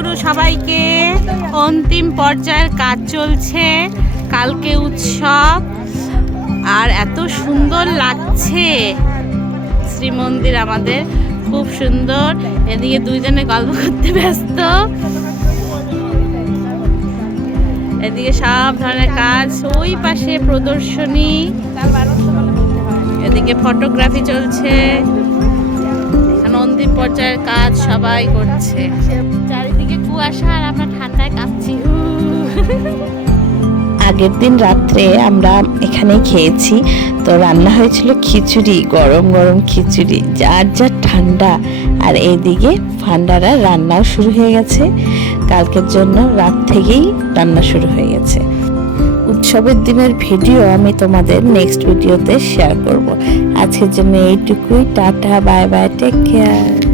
জয়গুরু সবাইকে। অন্তিম পর্যায়ের কাজ চলছে, কালকে উৎসব। আর এত সুন্দর লাগছে শ্রীমন্দির আমাদের, খুব সুন্দর। এদিকে দুইজনে গল্প করতে ব্যস্ত, এদিকে সব ধরনের কাজ, ওই পাশে প্রদর্শনী, এদিকে ফটোগ্রাফি চলছে। অন্তিম পর্যায়ের কাজ সবাই করছে। চারিদিকে কুয়াশা আর আমরা ঠান্ডায় কাঁপছি। আগের দিন রাত্রে আমরা এখানে খেয়েছি, তো রান্না হয়েছিল খিচুড়ি, গরম গরম খিচুড়ি, যার যার ঠান্ডা। আর এইদিকে ফান্ডারা রান্নাও শুরু হয়ে গেছে, কালকের জন্য রাত থেকেই রান্না শুরু হয়ে গেছে। উৎসবের দিনের ভিডিও আমি তোমাদের নেক্সট ভিডিওতে শেয়ার করব। আজকের জন্য এইটুকুই, tata, bye bye, take care.